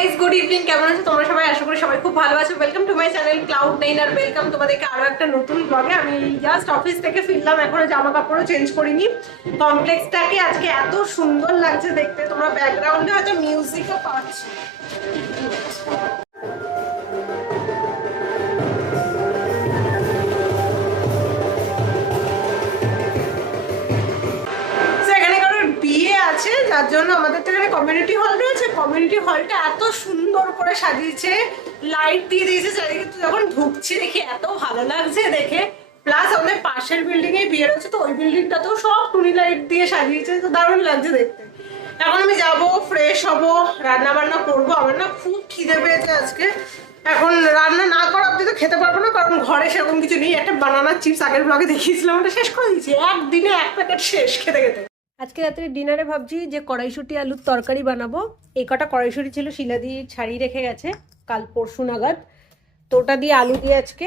Guys good evening কেমন আছো? তোমরা সবাই? আশা করি সবাই খুব ভালো আছো। Welcome to my channel cloud nine R welcome তোমাদেরকে আরও একটা নতুন ব্লগে আমি জাস্ট অফিস থেকে ফিরলাম এখনও জামা কাপড়ও চেঞ্জ করিনি। কমপ্লেক্সটাকে আজকে এত সুন্দর লাগছে দেখতে। তোমরা ব্যাকগ্রাউন্ডে হয়তো মিউজিকও পাচ্ছ। যার জন্য আমাদের তো এখানে কমিউনিটি হল রয়েছে। কমিউনিটি হলটা এত সুন্দর করে সাজিয়েছে লাইট দিয়ে দিয়েছে, চারিদিকে তো যখন ঢুকছি দেখি এত ভালো লাগছে দেখে। প্লাস আমাদের পাশের বিল্ডিং এ বিয়ে রয়েছে তো, ওই বিল্ডিংটাতেও সব টুনি লাইট দিয়ে সাজিয়েছে, তো দারুণ লাগছে দেখতে। এখন আমি যাব ফ্রেশ হব রান্না বান্না করব। আমার না খুব খিদে পেয়েছে আজকে। এখন রান্না না করা অব্দি তো খেতে পারব না, কারণ ঘরে সেরকম কিছু নেই। একটা বানানা চিপস আগের ব্লগে দেখিয়েছিলাম, ওটা শেষ করে দিয়েছি। একদিনে এক প্যাকেট শেষ খেতে খেতে। আজকে রাত্রে ডিনারে ভাবছি যে কড়াইশুটি আলুর তরকারি বানাবো। এই কটা কড়াইশুটি ছিল শিলা দিয়ে ছাড়িয়ে রেখে গেছে, কাল পরশু নাগাদ। তো ওটা দিয়ে আলু দিয়ে আজকে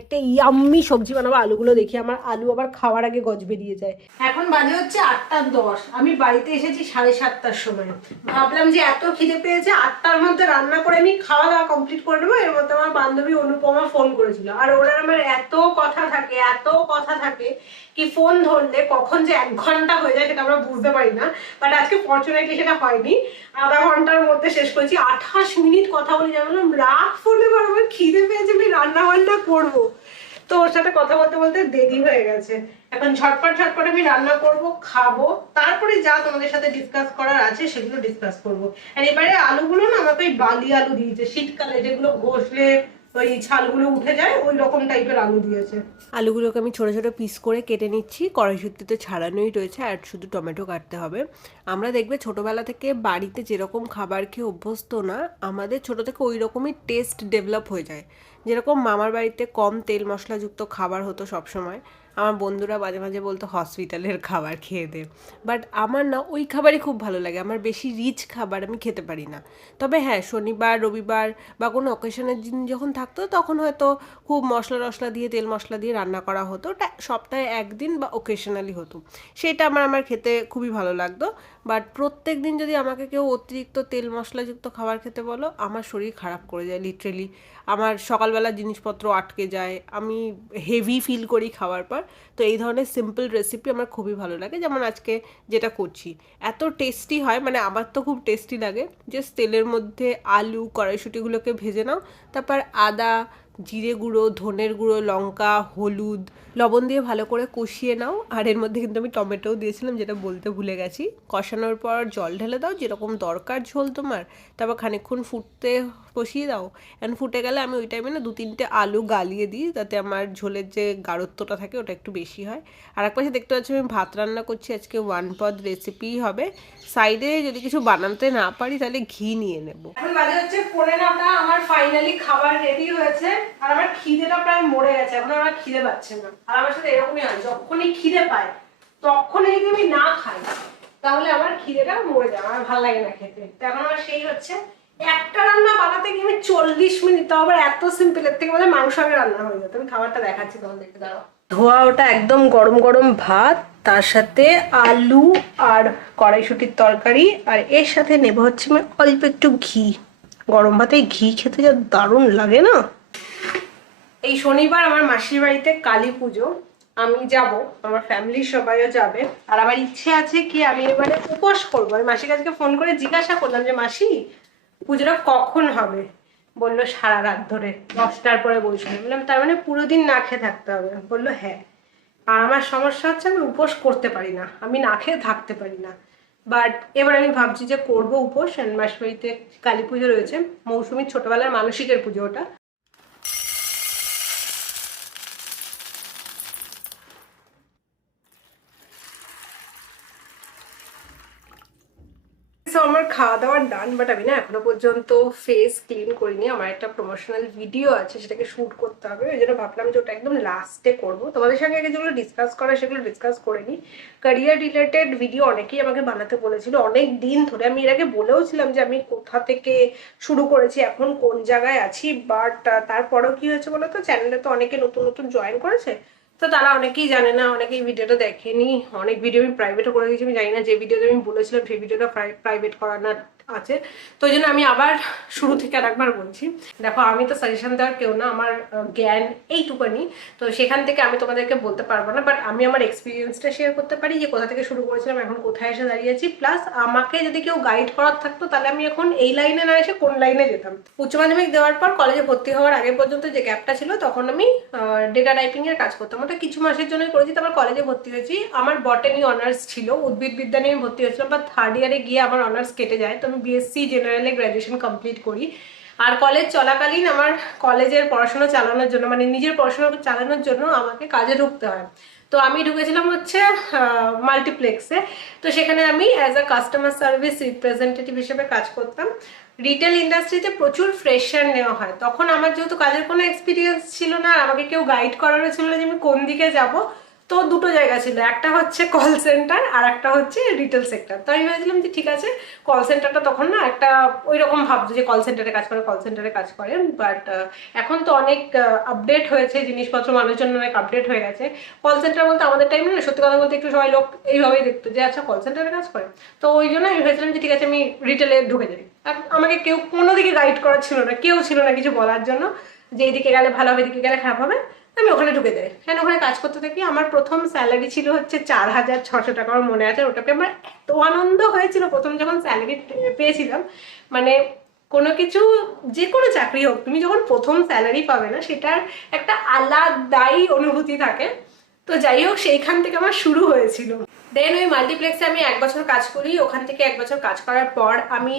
একটা ইয়াম্মি সবজি বানাবো, আলুগুলো দেখি, আমার আলু আবার খাওয়ার আগে গজ বেরিয়ে যায়। এখন বাজে হচ্ছে আটটার দশ, আমি বাড়িতে এসেছি সাড়ে সাতটার সময়। ভাবলাম যে এত খিদে পেয়েছে, আটটার মধ্যে রান্না করে আমি খাওয়া দাওয়া কমপ্লিট করে নেব, এর মধ্যে আমার বান্ধবী অনুপমা ফোন করেছিল। আর ওরা আমার এত কথা থাকে, এত কথা থাকে কি ফোন ধরলে কখন যে এক ঘণ্টা হয়ে যায় সেটা আমরা বুঝতে পারি না বাট আজকে ফর্চুনেটলি সেটা হয়নি। আধা ঘণ্টার মধ্যে শেষ করেছি। আঠাশ মিনিট কথা বলে জানলাম রাগ ফোনে এবার আমার খিদে পেয়েছে রান্না বান্না করব। তো ওর সাথে কথা বলতে বলতে দেরি হয়ে গেছে। এখন ঝটপট ঝটপট আমি রান্না করব, খাব। তারপরে যা তোমাদের সাথে ডিসকাস করার আছে সেগুলো ডিসকাস করব। আর এবারে আলুগুলো না আমাকে ওই বালি আলু দিয়েছে, শীতকালে যেগুলো ঘষলে ওই ছালগুলো উঠে যায়, ওই রকম টাইপের আলু দিয়েছে। আলুগুলোকে আমি ছোটো ছোটো পিস করে কেটে নিচ্ছি। কড়াইশুটিতে ছাড়ানোই রয়েছে, আর শুধু টমেটো কাটতে হবে। আমরা দেখবে ছোটোবেলা থেকে বাড়িতে যেরকম খাবার খেয়ে অভ্যস্ত না, আমাদের ছোটো থেকে ওই রকমই টেস্ট ডেভেলপ হয়ে যায়। যেরকম মামার বাড়িতে কম তেল মশলাযুক্ত খাবার হতো সবসময়, আমার বন্ধুরা মাঝে মাঝে বলতো, হসপিটালের খাবার খেয়ে দে। বাট আমার না, ওই খাবারই খুব ভালো লাগে। আমার বেশি রিচ খাবার আমি খেতে পারি না। তবে হ্যাঁ শনিবার, রবিবার বা কোনো অকেশনের দিন যখন থাকতো, তখন হয়তো খুব মশলা টশলা দিয়ে, তেল মশলা দিয়ে রান্না করা হতো। ওটা সপ্তাহে একদিন বা ওকেশনালি হতো। সেটা আমার আমার খেতে খুবই ভালো লাগতো। বাট প্রত্যেক দিন যদি আমাকে কেউ অতিরিক্ত তেল মশলাযুক্ত খাবার খেতে বলো, আমার শরীর খারাপ করে যায় লিটারেলি আমার সকালবেলা জিনিসপত্র আটকে যায়, আমি হেভি ফিল করি খাওয়ার পর। তো এই ধরনের সিম্পল রেসিপি আমার খুবই ভালো লাগে। যেমন আজকে যেটা করছি, এত টেস্টি হয় মানে আমার তো খুব টেস্টি লাগে। জাস্ট তেলের মধ্যে আলু, কড়াইশুটিগুলোকে ভেজে নাও, তারপর আদা জিরে গুঁড়ো, ধনের গুঁড়ো, লঙ্কা, হলুদ, লবণ দিয়ে ভালো করে কষিয়ে নাও। আর এর মধ্যে কিন্তু আমি টমেটোও দিয়েছিলাম, যেটা বলতে ভুলে গেছি। কষানোর পর জল ঢেলে দাও, যেরকম দরকার ঝোল তোমার। তারপর খানিকক্ষণ ফুটতে কষিয়ে দাও। অ্যান্ড ফুটে গেলে আমি ওই টাইমে না দু তিনটে আলু গালিয়ে দিই তাতে আমার ঝোলের যে গাঢ়ত্বটা থাকে ওটা একটু বেশি হয়। আর এক পাশে দেখতে পাচ্ছি আমি ভাত রান্না করছি, আজকে ওয়ান পদ রেসিপিই হবে। সাইডে যদি কিছু বানাতে না পারি, তাহলে ঘি নিয়ে নেব। এখন বাজে হচ্ছে আমার ফাইনালি খাবার রেডি হয়েছে। আর আমার খিদেটা প্রায় মরে গেছে, এখন আমার খিদে পাচ্ছে না। আর আমার সাথে এরকমই হয়, যখনই খিদে পায়, তখনই যদি আমি না খাই, তাহলে আমার খিদেটা মরে যায়, আমার ভালো লাগে না খেতে। তো এখন আমার সেই হচ্ছে, একটা রান্না বানাতে গিয়ে আমি চল্লিশ মিনিট, তাও আবার এত সিম্পল এর থেকে বলে মাংস আগে রান্না হয়ে যেত আমি খাবারটা দেখাচ্ছি তোমাদেরকে দাঁড়াও ধোয়া ওটা একদম গরম গরম ভাত, তার সাথে আলু আর কড়াইশুটির তরকারি, আর এর সাথে নেব হচ্ছে আমি অল্প একটু ঘি। গরম ভাতে ঘি খেতে যা দারুণ লাগে না? এই শনিবার আমার মাসির বাড়িতে কালী পুজো। আমি যাব, আমার ফ্যামিলির সবাইও যাবে। আর আমার ইচ্ছে আছে কি আমি এবারে উপোস করব। আমি মাসির কাছকে ফোন করে জিজ্ঞাসা করলাম যে, মাসি, পুজোটা কখন হবে? বলল সারা রাত ধরে, দশটার পরে বসবে বললাম, তার মানে পুরো দিন না খেয়ে থাকতে হবে? বলল হ্যাঁ। আর আমার সমস্যা হচ্ছে আমি উপোস করতে পারি না, আমি না খেয়ে থাকতে পারি না। বাট এবার আমি ভাবছি যে করব উপোস। মাসির বাড়িতে কালী পুজো রয়েছে, মৌসুমীর ছোটবেলার মানসিকের পুজো ওটা So, আমার খাওয়া দাওয়ার ডান বাট আমি না এখনও পর্যন্ত ফেস ক্লিন করিনি। আমার একটা প্রমোশনাল ভিডিও আছে, সেটাকে শ্যুট করতে হবে। ওই জন্য ভাবলাম যে ওটা একদম লাস্টে করব। তোমাদের সঙ্গে আগে যেগুলো ডিসকাস করা, সেগুলো ডিসকাস করে নিই। ক্যারিয়ার রিলেটেড ভিডিও অনেকেই আমাকে বানাতে বলেছিল। অনেক দিন ধরে আমি এর আগে বলেও ছিলাম যে আমি কোথা থেকে শুরু করেছি, এখন কোন জায়গায় আছি বাট তারপরেও কি হয়েছে বলো তো চ্যানেলে তো অনেকে নতুন নতুন জয়েন করেছে। তো তারা অনেকেই জানে না, অনেকেই ভিডিওটা দেখেনি। অনেক ভিডিও আমি প্রাইভেটও করে দিয়েছি, আমি জানি না যে ভিডিওতে আমি বলেছিলাম সেই ভিডিওটা প্রাইভেট করা না আছে। তো জন্য আমি আবার শুরু থেকে আর একবার বলছি। দেখো, আমি তো সাজেশন দেওয়ার কেউ না, আমার জ্ঞান এইটুকানি। তো সেখান থেকে আমি তোমাদেরকে বলতে পারব না বাট আমি আমার এক্সপিরিয়েন্সটা শেয়ার করতে পারি যে কোথা থেকে শুরু করেছিলাম, এখন কোথায় এসে দাঁড়িয়েছি প্লাস আমাকে যদি কেউ গাইড করার থাকতো, তাহলে আমি এখন এই লাইনে না এসে কোন লাইনে যেতাম। উচ্চ মাধ্যমিক দেওয়ার পর কলেজে ভর্তি হওয়ার আগে পর্যন্ত যে গ্যাপটা ছিল, তখন আমি ডেটা টাইপিং এর কাজ করতাম। ওটা কিছু মাসের জন্যই করেছি, তারপর কলেজে ভর্তি হয়েছি। আমার বটানি অনার্স ছিল, উদ্ভিদ বিদ্যা নিয়ে ভর্তি হয়েছিলাম বা থার্ড ইয়ারে গিয়ে আমার অনার্স কেটে যায়। তো আমি বিএসসি জেনারেলে গ্র্যাজুয়েশন কমপ্লিট করি। আর কলেজ চলাকালীন আমার কলেজের পড়াশোনা চালানোর জন্য মানে নিজের পড়াশোনা চালানোর জন্য আমাকে কাজে ঢুকতে হয়। তো আমি ঢুকেছিলাম হচ্ছে মাল্টিপ্লেক্সে তো সেখানে আমি as a customer service representative হিসেবে কাজ করতাম। রিটেল ইন্ডাস্ট্রিতে প্রচুর ফ্রেশার নেওয়া হয়। তখন আমার যেহেতু কাজের কোনো এক্সপিরিয়েন্স ছিল না, আর আমাকে কেউ গাইড করানো ছিল না যে আমি কোন দিকে যাব তো দুটো জায়গা ছিল, একটা হচ্ছে কল সেন্টার আর একটা হচ্ছে রিটেল সেক্টর তো আমি ভেবেছিলাম যে ঠিক আছে কল সেন্টারটা তখন না একটা ওই রকম ভাবতো যে কল সেন্টারে কাজ করে কল সেন্টারে কাজ করে। বাট এখন তো অনেক আপডেট হয়েছে, জিনিসপত্র মানুষজন অনেক আপডেট হয়ে গেছে। কল সেন্টার বলতে আমাদের টাইমে না, সত্যি কথা বলতে একটু সবাই লোক এইভাবেই দেখতো যে আচ্ছা কল সেন্টারে কাজ করে। তো ওই জন্য আমি ভেবেছিলাম যে ঠিক আছে, আমি রিটেলে ঢুকে যাই। আমাকে কেউ কোনো দিকে গাইড করার ছিল না, কেউ ছিল না কিছু বলার জন্য যে এইদিকে গেলে ভালো হবে, এদিকে গেলে খারাপ হবে। আমি ওখানে ঢুকে দেয় হ্যাঁ ওখানে কাজ করতে থাকি? আমার প্রথম স্যালারি ছিল হচ্ছে চার হাজার ছশো টাকা আমার মনে আছে ওটাকে আমার এত আনন্দ হয়েছিল। প্রথম যখন স্যালারি পেয়েছিলাম মানে কোনো কিছু, যে কোনো চাকরি হোক, তুমি যখন প্রথম স্যালারি পাবে না, সেটার একটা আলাদাই অনুভূতি থাকে। তো যাই হোক, সেইখান থেকে আমার শুরু হয়েছিল। দেন ওই মাল্টিপ্লেক্সে আমি এক বছর কাজ করি। ওখান থেকে এক বছর কাজ করার পর আমি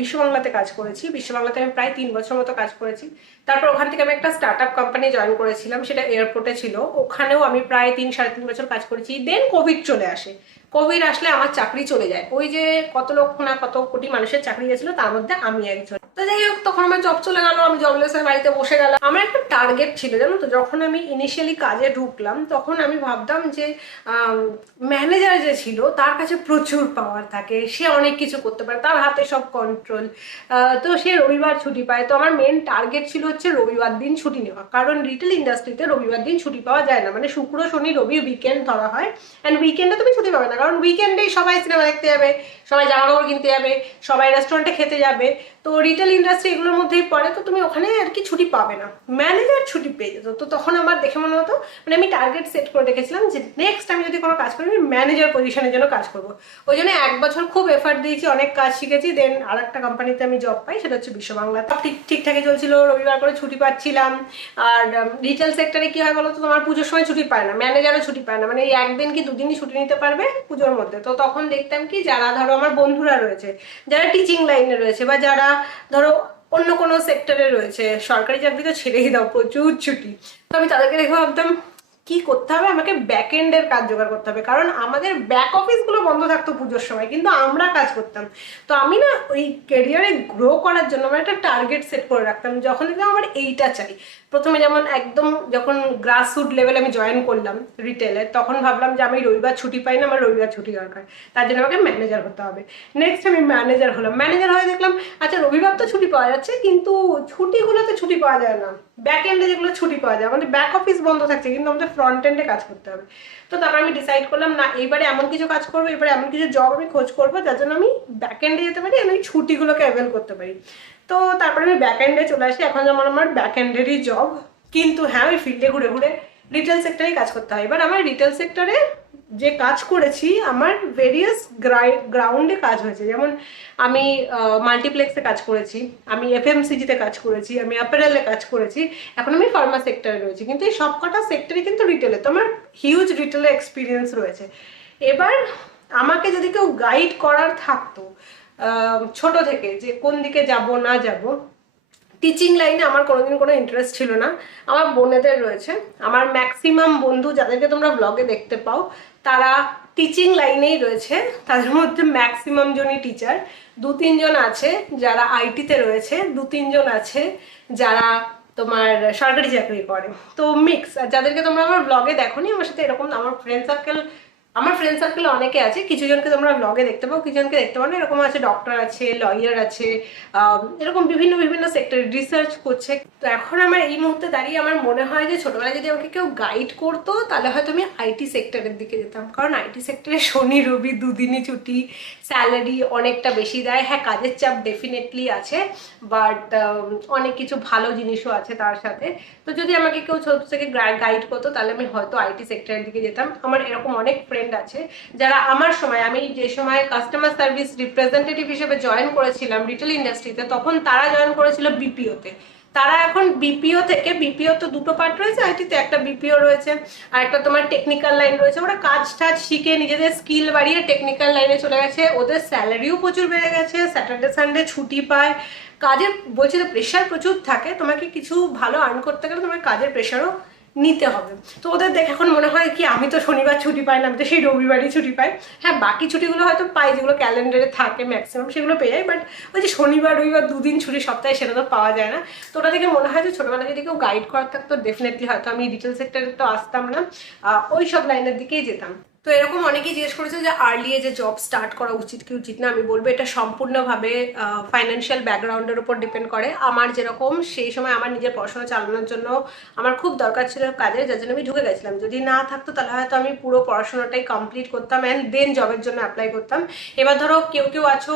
বিশ্ববাংলাতে কাজ করেছি। বিশ্ববাংলাতে আমি প্রায় তিন বছর মতো কাজ করেছি। তারপর ওখান থেকে আমি একটা স্টার্ট আপ কোম্পানি জয়েন করেছিলাম, সেটা এয়ারপোর্টে ছিল। ওখানেও আমি প্রায় তিন, সাড়ে তিন বছর কাজ করেছি। দেন কোভিড চলে আসে। কোভিড আসলে আমার চাকরি চলে যায়। ওই যে কত লক্ষ না কত কোটি মানুষের চাকরি গেছিল, তার মধ্যে আমি একজন। তো যাই হোক, তখন আমার জব চলে গেল, আমি জবলেস হয়ে বাড়িতে বসে গেলাম। আমার একটা টার্গেট ছিল, জানো তো? যখন আমি ইনিশিয়ালি কাজে ঢুকলাম, তখন আমি ভাবতাম যে ম্যানেজার যে ছিল, তার কাছে প্রচুর পাওয়ার থাকে। সে অনেক কিছু করতে পারে, তার হাতে সব কন্ট্রোল তো সে রবিবার ছুটি পায়। তো আমার মেন টার্গেট ছিল হচ্ছে রবিবার দিন ছুটি নেওয়া। কারণ রিটেল ইন্ডাস্ট্রিতে রবিবার দিন ছুটি পাওয়া যায় না। মানে শুক্র, শনি, রবি উইকেন্ড ধরা হয়। অ্যান্ড উইকেন্ডে তুমি ছুটি পাবে না, কারণ উইকেন্ডেই সবাই সিনেমা দেখতে যাবে। সবাই জামা কাপড় কিনতে যাবে, সবাই রেস্টুরেন্টে খেতে যাবে, তো রিটেল ইন্ডাস্ট্রি এগুলোর মধ্যেই পড়ে, তো তুমি ওখানে আর কি ছুটি পাবে না। ম্যানেজার ছুটি পেয়ে যেত, তো তখন আমার দেখে মনে হতো মানে আমি টার্গেট সেট করে রেখেছিলাম যে নেক্সট আমি যদি কোনো কাজ করি, আমি ম্যানেজার পজিশনের জন্য কাজ করব। ওই জন্য এক বছর খুব এফার্ট দিয়েছি, অনেক কাজ শিখেছি দেন আর একটা কোম্পানিতে আমি জব পাই, সেটা হচ্ছে বিশ্ববাংলা। ঠিক, ঠিকঠাকই চলছিল, রবিবার করে ছুটি পাচ্ছিলাম, আর রিটেল সেক্টরে কি হয় বলো তো তোমার পুজোর সময় ছুটি পায় না ম্যানেজারও ছুটি পায় না মানে একদিন কি দুদিনই ছুটি নিতে পারবে পুজোর মধ্যে, তো তখন দেখতাম কি যারা ধরো আমার বন্ধুরা রয়েছে, যারা টিচিং লাইনে রয়েছে বা যারা ধরো অন্য কোনো সেক্টরে রয়েছে, সরকারি চাকরি তো ছেড়েই দাও, প্রচুর ছুটি। তো আমি তাদেরকে দেখে ভাবতাম, কি করতে হবে? আমাকে ব্যাক এন্ডের কাজ জোগাড় করতে হবে, কারণ আমাদের ব্যাক অফিসগুলো বন্ধ থাকতো পুজোর সময়, কিন্তু আমরা কাজ করতাম। তো আমি না ওই ক্যারিয়ারে গ্রো করার জন্য আমার একটা টার্গেট সেট করে রাখতাম, যখন দেখতাম আমার এইটা চাই। প্রথমে যেমন একদম যখন গ্রাসরুট লেভেলে আমি জয়েন করলাম রিটেলে তখন ভাবলাম যে আমি রবিবার ছুটি পাই না, আমার রবিবার ছুটি দরকার। তার জন্য আমাকে ম্যানেজার হতে হবে। নেক্সট আমি ম্যানেজার হলাম। ম্যানেজার হয়ে দেখলাম আচ্ছা রবিবার তো ছুটি পাওয়া যাচ্ছে, কিন্তু ছুটিগুলোতে ছুটি পাওয়া যায় না। ব্যাক এন্ডে যেগুলো ছুটি পাওয়া যায়, আমাদের ব্যাক অফিস বন্ধ থাকছে, কিন্তু আমাদের ফ্রন্ট এন্ডে কাজ করতে হবে। তো তারপর আমি ডিসাইড করলাম, না, এবারে এমন কিছু কাজ করব, এবারে এমন কিছু জব আমি খোঁজ করব, যার জন্য আমি ব্যাক এন্ডে যেতে পারি আমি ছুটিগুলোকে অ্যাভেল করতে পারি। তো তারপরে আমি ব্যাক এন্ডে চলে আসি। এখন যেমন আমার ব্যাক এন্ডেরই জব কিন্তু হ্যাঁ ওই ফিল্ডে ঘুরে ঘুরে রিটেল সেক্টরেই কাজ করতে হয়। এবার আমার রিটেল সেক্টরে যে কাজ করেছি, আমার ভেরিয়াস গ্রাউন্ডে কাজ হয়েছে। যেমন আমি মাল্টিপ্লেক্সে কাজ করেছি, আমি এফ এফএমসিজিতে কাজ করেছি, আমি অ্যাপারেলে কাজ করেছি। এখন আমি ফার্মা সেক্টরে রয়েছি। কিন্তু এই সবকটা সেক্টরে কিন্তু রিটেলে তো আমার হিউজ রিটেলে এক্সপিরিয়েন্স রয়েছে। এবার আমাকে যদি কেউ গাইড করার থাকতো ছোট থেকে যে কোন দিকে যাব, না যাব। টিচিং লাইনে আমার কোনোদিন কোনো ইন্টারেস্ট ছিল না। আমার বোনেদের রয়েছে। আমার ম্যাক্সিমাম বন্ধু যাদেরকে তোমরা ব্লগে দেখতে পাও, তারা টিচিং লাইনেই রয়েছে। তাদের মধ্যে ম্যাক্সিমাম জনই টিচার দু তিনজন আছে যারা আইটিতে রয়েছে। দু তিনজন আছে যারা তোমার সরকারি চাকরি করে। তো মিক্স আর যাদেরকে তোমরা আমার ব্লগে দেখোনি, আমার সাথে এরকম, আমার ফ্রেন্ড সার্কেল আমার ফ্রেন্ড সার্কেলে অনেকে আছে, কিছু জনকে তোমরা ব্লগে দেখতে পাও, কিছু জনকে দেখতে পাও এরকম আছে ডক্টর আছে লয়ার আছে এরকম বিভিন্ন বিভিন্ন সেক্টরে রিসার্চ করছে। তো এখন আমার এই মুহূর্তে দাঁড়িয়ে আমার মনে হয় যে ছোটবেলায় যদি আমাকে কেউ গাইড করতো, তাহলে হয়তো আমি আইটি সেক্টরের দিকে যেতাম। কারণ আইটি সেক্টরে শনি, রবি দুদিনই ছুটি স্যালারি অনেকটা বেশি দেয়। হ্যাঁ কাজের চাপ ডেফিনেটলি আছে বাট অনেক কিছু ভালো জিনিসও আছে তার সাথে। তো যদি আমাকে কেউ ছোট থেকে গাইড করতো, তাহলে আমি হয়তো আইটি সেক্টরের দিকে যেতাম। আমার এরকম অনেক ফ্রেন্ড আছে, যারা আমার সময়, আমি যে সময় কাস্টমার সার্ভিস রিপ্রেজেন্টেটিভ হিসেবে জয়েন করেছিলাম রিটেল ইন্ডাস্ট্রিতে তখন তারা জয়েন করেছিল বিপিওতে তারা এখন বিপিও থেকে বিপিও তো দুটো পার্ট রয়েছে আইটিতে একটা বিপিও রয়েছে, আর একটা তোমার টেকনিক্যাল লাইন রয়েছে। ওরা কাজ টাজ শিখে নিজেদের স্কিল বাড়িয়ে টেকনিক্যাল লাইনে চলে গেছে, ওদের স্যালারিও প্রচুর বেড়ে গেছে স্যাটারডে সানডে ছুটি পায়। কাজের, বলছি তো প্রেশার প্রচুর থাকে, তোমাকে কিছু ভালো আর্ন করতে গেলে তোমার কাজের প্রেশারও নিতে হবে। তো ওদের দেখে, এখন মনে হয় কি, আমি তো শনিবার ছুটি পাই না, আমি তো সেই রবিবারই ছুটি পাই। হ্যাঁ বাকি ছুটিগুলো হয়তো পাই, যেগুলো ক্যালেন্ডারে থাকে ম্যাক্সিমাম সেগুলো পেয়ে যাই বাট ওই যে শনিবার, রবিবার দুদিন ছুটি সপ্তাহে সেটা তো পাওয়া যায় না। তো ওটা দেখে মনে হয় যে ছোটোবেলা যদি কেউ গাইড করার থাকতো ডেফিনেটলি হয়তো আমি রিটেল সেক্টরে তো আসতাম না। ওই সব লাইনের দিকেই যেতাম। তো এরকম অনেকেই জিজ্ঞেস করেছে যে আর্লি এজে জব স্টার্ট করা উচিত কি উচিত না, আমি বলব এটা সম্পূর্ণভাবে ফাইন্যান্সিয়াল ব্যাকগ্রাউন্ডের উপর ডিপেন্ড করে। আমার যেরকম, সেই সময় আমার নিজের পড়াশোনা চালানোর জন্য আমার খুব দরকার ছিল কাজের, যার জন্য আমি ঢুকে গেছিলাম। যদি না থাকতো তাহলে হয়তো আমি পুরো পড়াশোনাটাই কমপ্লিট করতাম অ্যান্ড দেন জবের জন্য অ্যাপ্লাই করতাম। এবার ধরো কেউ কেউ আছো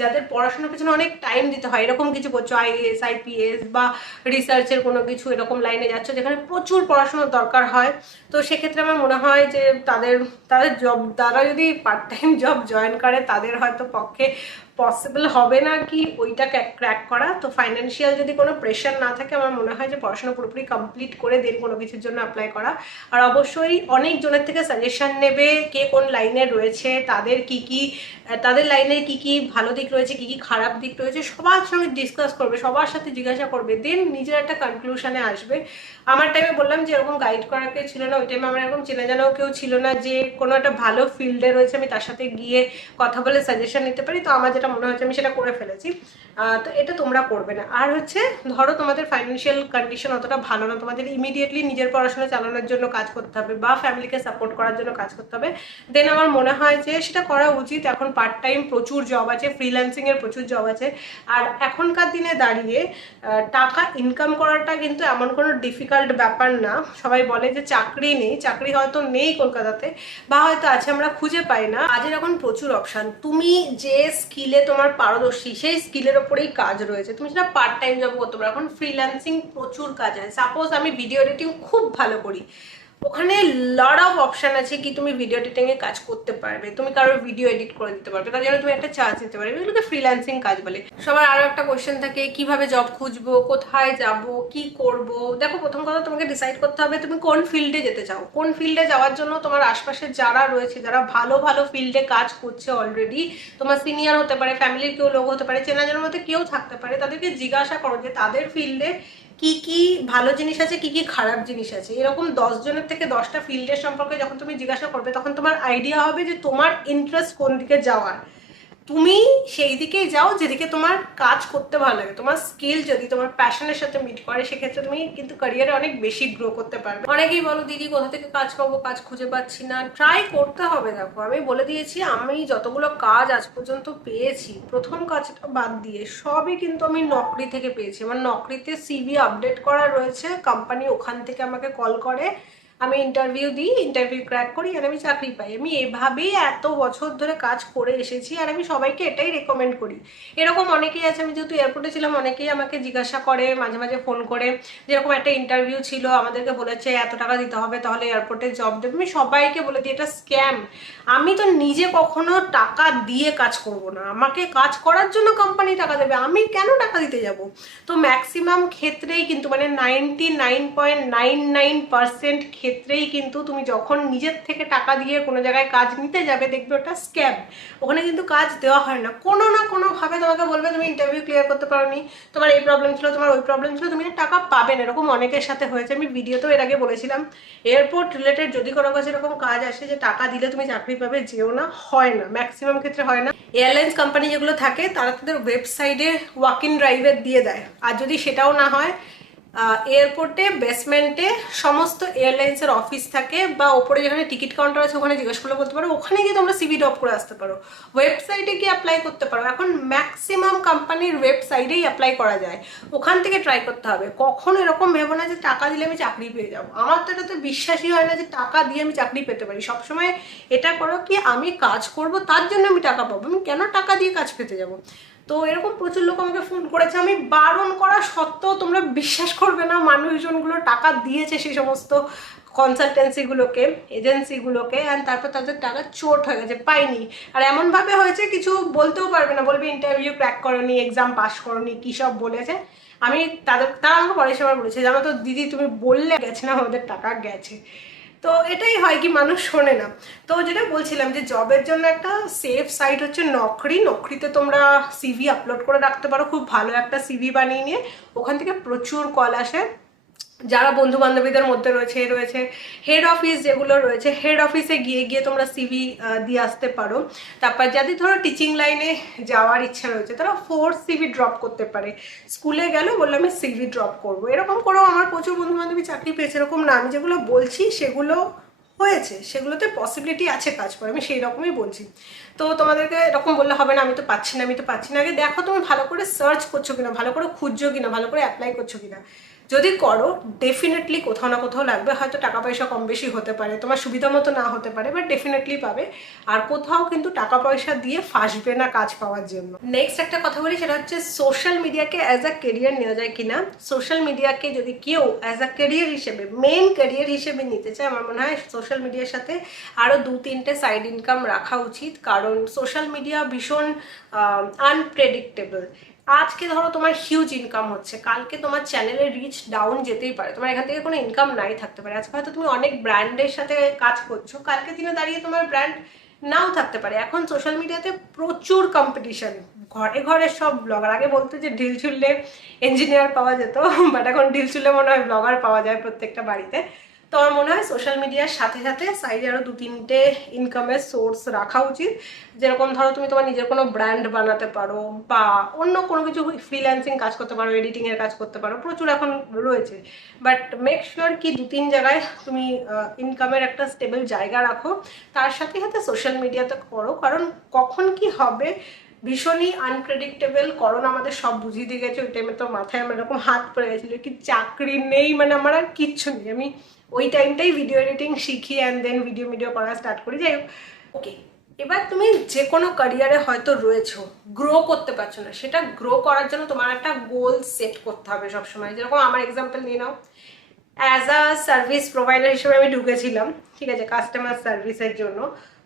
যাদের পড়াশোনার পেছনে অনেক টাইম দিতে হয়, এরকম কিছু করছ আইএস আইপিএস বা রিসার্চের কোনো কিছু এরকম লাইনে যাচ্ছ, যেখানে প্রচুর পড়াশোনার দরকার হয়। তো সেক্ষেত্রে আমার মনে হয় যে তাদের তাদের জব তারা যদি পার্ট টাইম জব জয়েন করে তাদের হয়তো পক্ষে পসিবল হবে না কি ওইটা ক্র্যাক করা? তো ফাইন্যান্সিয়াল যদি কোনো প্রেশার না থাকে, আমার মনে হয় যে পড়াশোনা পুরোপুরি কমপ্লিট করে দেন কোনো কিছুর জন্য অ্যাপ্লাই করা। আর অবশ্যই অনেক জনের থেকে সাজেশন নেবে কে কোন লাইনে রয়েছে, তাদের কি কি, তাদের লাইনের কি কি ভালো দিক রয়েছে, কি কি খারাপ দিক রয়েছে, সবার সঙ্গে ডিসকাস করবে, সবার সাথে জিজ্ঞাসা করবে দেন নিজের একটা কনক্লুশনে আসবে। আমার টাইমে বললাম যে এরকম গাইড করার কেউ ছিল না, ওই টাইমে আমার এরকম চেনা জানাও কেউ ছিল না যে কোনো একটা ভালো ফিল্ডে রয়েছে, আমি তার সাথে গিয়ে কথা বলে সাজেশন নিতে পারি। তো আমার যেটা মনে হচ্ছে আমি সেটা করে ফেলেছি। তো এটা তোমরা করবে না। আর হচ্ছে, ধরো তোমাদের ফাইন্যান্সিয়াল কন্ডিশন অতটা ভালো না, তোমাদের ইমিডিয়েটলি নিজের পড়াশোনা চালানোর জন্য কাজ করতে হবে বা ফ্যামিলিকে সাপোর্ট করার জন্য কাজ করতে হবে। দেন আমার মনে হয় যে সেটা করা উচিত। এখন পার্ট টাইম প্রচুর জব আছে ফ্রিল্যান্সিং এর প্রচুর জব আছে। আর এখনকার দিনে দাঁড়িয়ে টাকা ইনকাম করাটা কিন্তু এমন কোনো ডিফিকাল্ট ব্যাপার না। সবাই বলে যে চাকরি নেই, চাকরি হয়তো নেই কলকাতাতে, বা হয়তো আছে, আমরা খুঁজে পাই না। কাজের এখন প্রচুর অপশন তুমি যে স্কিলে তোমার পারদর্শী, সেই স্কিলের ওপরেই কাজ রয়েছে। তুমি সেটা পার্ট টাইম জব করতে পারো। এখন ফ্রিল্যান্সিং প্রচুর কাজ হয় সাপোজ আমি ভিডিও এডিটিং খুব ভালো করি। ওখানে লড অফ অপশন আছে কি তুমি ভিডিও এডিটিং এ কাজ করতে পারবে, তুমি কারোর ভিডিও এডিট করে দিতে পারবে, তার জন্য তুমি একটা চার্জ নিতে পারবে, এগুলোকে ফ্রিল্যান্সিং কাজ বলে। সবার আরও একটা কোশ্চেন থাকে, কীভাবে জব খুঁজবো, কোথায় যাব, কি করব? দেখো, প্রথম কথা তোমাকে ডিসাইড করতে হবে তুমি কোন ফিল্ডে যেতে চাও। কোন ফিল্ডে যাওয়ার জন্য তোমার আশপাশে যারা রয়েছে, যারা ভালো ভালো ফিল্ডে কাজ করছে অলরেডি তোমার সিনিয়র হতে পারে ফ্যামিলির কেউ লোক হতে পারে, চেনা জানার মধ্যে কেউ থাকতে পারে, তাদেরকে জিজ্ঞাসা করো যে তাদের ফিল্ডে কি কি ভালো জিনিস আছে, কি কি খারাপ জিনিস আছে? এরকম জনের থেকে দশটা ফিল্ডের সম্পর্কে যখন তুমি জিজ্ঞাসা করবে, তখন তোমার আইডিয়া হবে যে তোমার ইন্টারেস্ট কোন দিকে যাওয়ার। তুমি সেই দিকেই যাও যেদিকে তোমার কাজ করতে ভালো লাগে, তোমার স্কিল যদি, তোমার প্যাশনের সাথে মিট করে, সেক্ষেত্রে তুমি কিন্তু ক্যারিয়ারে অনেক বেশি গ্রো করতে পারবে। অনেকেই বলো, দিদি, কোথা থেকে কাজ পাবো? কাজ খুঁজে পাচ্ছি না। ট্রাই করতে হবে, দেখো। আমি বলে দিয়েছি, আমি যতগুলো কাজ আজ পর্যন্ত পেয়েছি, প্রথম কাজটা বাদ দিয়ে সবই কিন্তু আমি নকরি থেকে পেয়েছি। আমার নকরিতে সিভি আপডেট করা রয়েছে কোম্পানি ওখান থেকে আমাকে কল করে আমি ইন্টারভিউ দিই ইন্টারভিউ ক্র্যাক করি, আর আমি চাকরি পাই। আমি এভাবেই এত বছর ধরে কাজ করে এসেছি, আর আমি সবাইকে এটাই রেকমেন্ড করি। এরকম অনেকেই আছে, আমি যেহেতু এয়ারপোর্টে ছিলাম, অনেকেই আমাকে জিজ্ঞাসা করে, মাঝে মাঝে ফোন করে। যেরকম একটা ইন্টারভিউ ছিল, আমাদেরকে বলেছে, এত টাকা দিতে হবে, তাহলে এয়ারপোর্টে জব দেবে। আমি সবাইকে বলে দিই, এটা স্ক্যাম আমি তো নিজে কখনো টাকা দিয়ে কাজ করব না। আমাকে কাজ করার জন্য কোম্পানি টাকা দেবে। আমি কেন টাকা দিতে যাব? তো ম্যাক্সিমাম ক্ষেত্রেই কিন্তু মানে ninety nine point nine nine percent ক্ষেত্রেই কিন্তু তুমি যখন নিজের থেকে টাকা দিয়ে কোনো জায়গায় কাজ নিতে যাবে, দেখবে ওটা স্ক্যাম ওখানে কিন্তু কাজ দেওয়া হয় না। কোনো না কোনোভাবে তোমাকে বলবে, তুমি ইন্টারভিউ ক্লিয়ার করতে পারোনি। তোমার এই প্রবলেম ছিল, তোমার ওই প্রবলেম ছিল, তুমি টাকা পাবে না। এরকম অনেকের সাথে হয়েছে। আমি ভিডিওতেও এর আগে বলেছিলাম এয়ারপোর্ট রিলেটেড যদি কোনো কাছে এরকম কাজ আসে যে টাকা দিলে তুমি চাকরি পাবে, যেও না, হয় না ম্যাক্সিমাম ক্ষেত্রে হয় না। এয়ারলাইন্স কোম্পানি যেগুলো থাকে, তারা তাদের ওয়েবসাইটে ওয়াক ইন ড্রাইভের দিয়ে দেয়। আর যদি সেটাও না হয় এয়ারপোর্টে বেসমেন্টে সমস্ত এয়ারলাইন্সের অফিস থাকে বা ওপরে যেখানে টিকিট কাউন্টার আছে ওখানে জিজ্ঞেস করলে বলতে পারো, ওখানে গিয়ে তোমরা সিভি ড্রপ করে আসতে পারো। ওয়েবসাইটে গিয়ে অ্যাপ্লাই করতে পারো। এখন ম্যাক্সিমাম কোম্পানির ওয়েবসাইটেই অ্যাপ্লাই করা যায়। ওখান থেকে ট্রাই করতে হবে। কখন এরকম ভেবো না যে টাকা দিলে আমি চাকরি পেয়ে যাব। আমার তো এটা তো বিশ্বাসই হয় না যে টাকা দিয়ে আমি চাকরি পেতে পারি। সবসময় এটা করো কি আমি কাজ করব, তার জন্য আমি টাকা পাবো। আমি কেন টাকা দিয়ে কাজ পেতে যাব? তো এরকম প্রচুর লোক আমাকে ফোন করেছে। আমি বারণ করা সত্ত্বেও তোমরা বিশ্বাস করবে না, মানুষজনগুলো টাকা দিয়েছে সেই সমস্ত কনসালটেন্সিগুলোকে এজেন্সিগুলোকে অ্যান্ড তারপর তাদের টাকা চোট হয়ে গেছে, পাইনি। আর এমনভাবে হয়েছে, কিছু বলতেও পারবে না, বলবে ইন্টারভিউ ক্র্যাক করনি এক্সাম পাস করনি, কী সব বলেছে। আমি তাদের, তারা আমাকে পরের সময় বলেছে, জানো তো দিদি, তুমি বললে গেছে না, আমাদের টাকা গেছে। তো এটাই হয় কি মানুষ শোনে না। তো যেটা বলছিলাম যে জবের জন্য একটা সেফ সাইট হচ্ছে নকরি। নকরিতে তোমরা সিভি আপলোড করে রাখতে পারো। খুব ভালো একটা সিভি বানিয়ে নিয়ে। ওখান থেকে প্রচুর কল আসে। যারা বন্ধু বান্ধবীদের মধ্যে রয়েছে রয়েছে হেড অফিস যেগুলো রয়েছে হেড অফিসে গিয়ে গিয়ে তোমরা সিভি দিয়ে আসতে পারো। তারপর যাদের ধরো টিচিং লাইনে যাওয়ার ইচ্ছা রয়েছে, তারা ফোর সিভি ড্রপ করতে পারে। স্কুলে গেল বলল, আমি সিভি ড্রপ করব। এরকম করেও আমার প্রচুর বন্ধু বান্ধবী চাকরি পেয়েছে, এরকম না। আমি যেগুলো বলছি, সেগুলো হয়েছে, সেগুলোতে পসিবিলিটি আছে কাজ করে আমি সেই রকমই বলছি। তো তোমাদেরকে এরকম বললে হবে না, আমি তো পাচ্ছি না, আমি তো পাচ্ছি না। আগে দেখো তুমি ভালো করে সার্চ করছ কিনা, ভালো করে খুঁজছো কিনা, ভালো করে অ্যাপ্লাই করছ কিনা। যদি করো ডেফিনেটলি কোথাও না কোথাও লাগবে, হয়তো টাকা পয়সা কম বেশি হতে পারে, তোমার সুবিধা মতো না হতে পারে বাট ডেফিনেটলি পাবে। আর কোথাও কিন্তু টাকা পয়সা দিয়ে ফাঁসবে না কাজ পাওয়ার জন্য। নেক্সট একটা কথা বলি, সেটা হচ্ছে সোশ্যাল মিডিয়াকে অ্যাজ আ কেরিয়ার নেওয়া যায় কিনা। সোশ্যাল মিডিয়াকে যদি কেউ অ্যাজ আ কেরিয়ার হিসেবে মেন কেরিয়ার হিসেবে নিতে চায়, আমার মনে হয় সোশ্যাল মিডিয়ার সাথে আরও দু তিনটে সাইড ইনকাম রাখা উচিত। কারণ সোশ্যাল মিডিয়া ভীষণ আনপ্রেডিক্টেবল আজকে ধরো তোমার হিউজ ইনকাম হচ্ছে, কালকে তোমার চ্যানেলের রিচ ডাউন যেতেই পারে, তোমার এখান থেকে কোনো ইনকাম নাই থাকতে পারে। আজকে হয়তো তুমি অনেক ব্র্যান্ডের সাথে কাজ করছ, কালকে দিনে দাঁড়িয়ে তোমার ব্র্যান্ড নাও থাকতে পারে। এখন সোশ্যাল মিডিয়াতে প্রচুর কম্পিটিশন ঘরে ঘরে সব ব্লগার আগে বলতো যে ঢিল ছুললে ইঞ্জিনিয়ার পাওয়া যেত বাট এখন ঢিল ছুললে মনে হয় ব্লগার পাওয়া যায় প্রত্যেকটা বাড়িতে। তো আমার মনে হয় সোশ্যাল মিডিয়ার সাথে সাথে সাইডে আরও দু তিনটে ইনকামের সোর্স রাখা উচিত। যেরকম ধরো তুমি তোমার নিজের কোনো ব্র্যান্ড বানাতে পারো বা অন্য কোনো কিছু ফ্রিল্যান্সিং কাজ করতে পারো এডিটিংয়ের কাজ করতে পারো, প্রচুর এখন রয়েছে। বাট মেক শিওর কি দু তিন জায়গায় তুমি ইনকামের একটা স্টেবল জায়গা রাখো। তার সাথে সাথে সোশ্যাল মিডিয়াতে করো। কারণ কখন কি হবে ভীষণই আনপ্রেডিক্টেবল করোনা আমাদের সব বুঝিয়ে দিয়ে গেছে, ওই টাইমে তো মাথায় আমার এরকম হাত পড়ে গেছিল কি চাকরি নেই মানে আমার আর কিচ্ছু নেই। আমি ওই টাইমটাই ভিডিও এডিটিং শিখি অ্যান্ড দেন ভিডিও ভিডিও করা স্টার্ট করি। যাই হোক ওকে এবার তুমি যে কোনো ক্যারিয়ারে হয়তো রয়েছো গ্রো করতে পারছ না, সেটা গ্রো করার জন্য তোমার একটা গোল সেট করতে হবে সবসময়। যেরকম আমার এক্সাম্পল নিয়ে নাও অ্যাজ আ সার্ভিস প্রোভাইডার হিসেবে আমি ঢুকেছিলাম, ঠিক আছে কাস্টমার সার্ভিসের জন্য।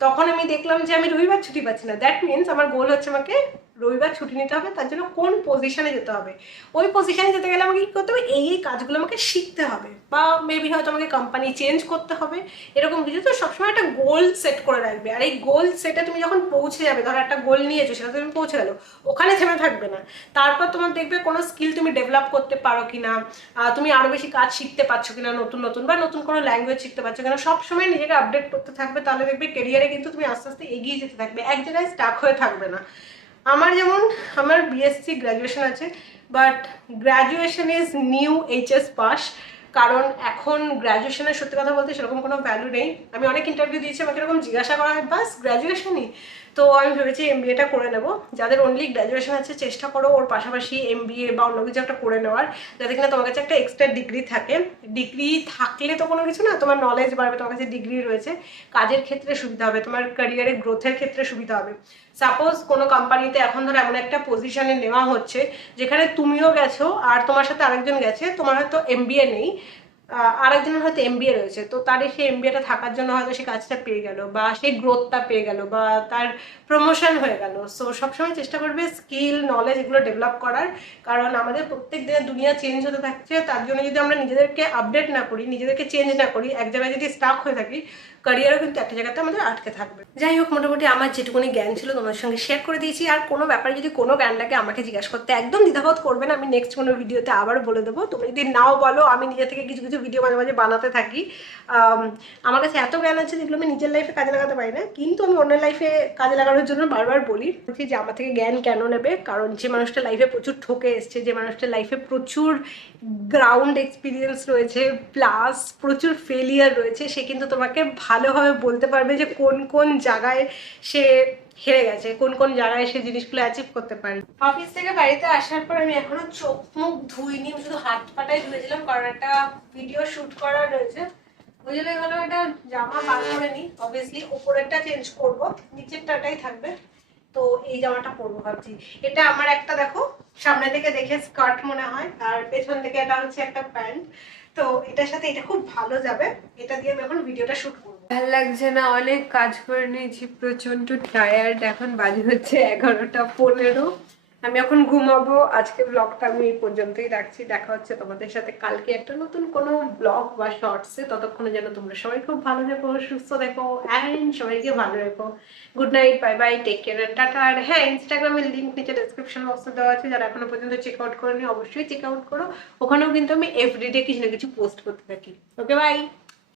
তখন আমি দেখলাম যে আমি রবিবার ছুটি পাচ্ছি না। দ্যাট মিনস আমার গোল হচ্ছে আমাকে রবিবার ছুটি নিতে হবে, তার জন্য কোন পজিশনে যেতে হবে? ওই পজিশনে যেতে গেলে আমাকে কী করতে হবে? এই এই কাজগুলো আমাকে শিখতে হবে বা মেবি হয়তো আমাকে কোম্পানি চেঞ্জ করতে হবে, এরকম কিছু। তো সবসময় একটা গোল সেট করে রাখবে। আর এই গোল সেটে তুমি যখন পৌঁছে যাবে, ধরো একটা গোল নিয়েছো, সেটা তুমি পৌঁছে গেলো, ওখানে থেমে থাকবে না। তারপর তোমার দেখবে কোনো স্কিল তুমি ডেভেলপ করতে পারো কি না তুমি আরও বেশি কাজ শিখতে পারছ কি না নতুন নতুন বা নতুন কোনো ল্যাঙ্গুয়েজ শিখতে পারছ কিনা, সবসময় নিজেকে আপডেট করতে থাকবে, তাহলে দেখবে কেরিয়ারে কিন্তু তুমি আস্তে আস্তে এগিয়ে যেতে থাকবে, এক জায়গায় স্টাক হয়ে থাকবে না। আমার যেমন, আমার বিএসসি গ্র্যাজুয়েশন আছে but graduation is new HS pass কারণ এখন গ্র্যাজুয়েশনের সত্যি কথা বলতে সেরকম কোনো ভ্যালু নেই। আমি অনেক ইন্টারভিউ দিয়েছি, আমাকে এরকম জিজ্ঞাসা করা হয়, বাস গ্র্যাজুয়েশনই তো আমি ভেবেছি এম বিএটা করে নেব। যাদের অনলি গ্র্যাজুয়েশন আছে, চেষ্টা করো ওর পাশাপাশি এম বিএ বা অন্য কিছু একটা করে নেওয়ার, যাতে কিনা তোমার কাছে একটা এক্সট্রা ডিগ্রি থাকে। ডিগ্রি থাকলে তো কোনো কিছু না, তোমার নলেজ বাড়বে, তোমার কাছে ডিগ্রি রয়েছে। কাজের ক্ষেত্রে সুবিধা হবে, তোমার ক্যারিয়ারে গ্রোথের ক্ষেত্রে সুবিধা হবে। সাপোজ কোনো কোম্পানিতে এখন ধরো এমন একটা পজিশনে নেওয়া হচ্ছে, যেখানে তুমিও গেছো আর তোমার সাথে আরেকজন গেছে, তোমার হয়তো এম নেই। আরেকজনের হয়তো এমবিএ রয়েছে, তো তার সেই এমবিএটা থাকার জন্য হয়তো সে কাজটা পেয়ে গেল বা সেই গ্রোথটা পেয়ে গেল বা তার প্রমোশন হয়ে গেল। সো সবসময় চেষ্টা করবে স্কিল নলেজ এগুলো ডেভেলপ করার, কারণ আমাদের প্রত্যেক দিনের দুনিয়া চেঞ্জ হতে থাকছে, তার জন্য যদি আমরা নিজেদেরকে আপডেট না করি, নিজেদেরকে চেঞ্জ না করি, এক জায়গায় যদি স্টাক হয়ে থাকি ক্যারিয়ারও কিন্তু একটা জায়গাতে আমাদের আটকে থাকবে। যাই হোক, মোটামুটি আমার যেটুকুনি জ্ঞান ছিল তোমার সঙ্গে শেয়ার করে দিয়েছি। আর কোনো ব্যাপারে যদি কোনো জ্ঞানটাকে আমাকে জিজ্ঞাসা করতে একদম দ্বিধাবোধ করবে না আমি নেক্সট কোনো ভিডিওতে আবার বলে দেবো। তুমি যদি নাও বলো, আমি নিজে থেকে কিছু কিছু ভিডিও মাঝে মাঝে বানাতে থাকি। আমার কাছে এত জ্ঞান আছে যেগুলো আমি নিজের লাইফে কাজে লাগাতে পারি না। কিন্তু আমি অন্যের লাইফে কাজে লাগানোর জন্য বারবার বলি যে আমার থেকে জ্ঞান কেন নেবে? কারণ যে মানুষটা লাইফে প্রচুর ঠকে এসছে, যে মানুষটা লাইফে প্রচুর গ্রাউন্ড এক্সপিরিয়েন্স রয়েছে প্লাস প্রচুর ফেলিয়ার রয়েছে, সে কিন্তু তোমাকে ভালোভাবে বলতে পারবে যে কোন কোন জায়গায় সে হেরে গেছে, কোন কোন জায়গায় সে জিনিসগুলো অ্যাচিভ করতে পারে। অফিস থেকে বাড়িতে আসার পর আমি এখনও চোখ মুখ ধুইনি শুধু হাত পাটাই ধুয়েছিলাম কারণ একটা ভিডিও শুট করা রয়েছে। ওই জন্য একটা জামা বার করে নিই। অবভিয়াসলি ওপরেরটা চেঞ্জ করব, নিচেরটাটাই থাকবে। তো এই জামাটা পরবো ভাবছি। এটা আমার একটা দেখো, সামনে থেকে দেখে স্কার্ট মনে হয়, আর পেছন থেকে এটা হচ্ছে একটা প্যান্ট। তো এটার সাথে এটা খুব ভালো যাবে। এটা দিয়ে আমি এখন ভিডিওটা শুট করব। ভালো লাগছে না, অনেক কাজ করে নিয়েছি প্রচণ্ড টায়ার্ড এখন বাজে হচ্ছে এগারোটা পনেরো। আমি এখন ঘুমাবো, আজকে ব্লগটা আমি এই পর্যন্তই রাখছি, দেখা হচ্ছে তোমাদের সাথে কালকে একটা নতুন কোনো ব্লগ বা শর্টসে ততক্ষণে যেন তোমরা সবাই খুব ভালো থেকো, সুস্থ থেকো অ্যান্ড সবাইকে ভালো রেখো। Good night bye bye take care tata. আর হ্যাঁ ইনস্টাগ্রামের লিঙ্ক নিচে ডেসক্রিপশন বক্সে দেওয়া আছে, যারা এখনও পর্যন্ত চেক আউট করেনি, অবশ্যই চেক আউট করো। ওখানেও কিন্তু আমি এভরিডে কিছু না কিছু পোস্ট করতে থাকি। Okay bye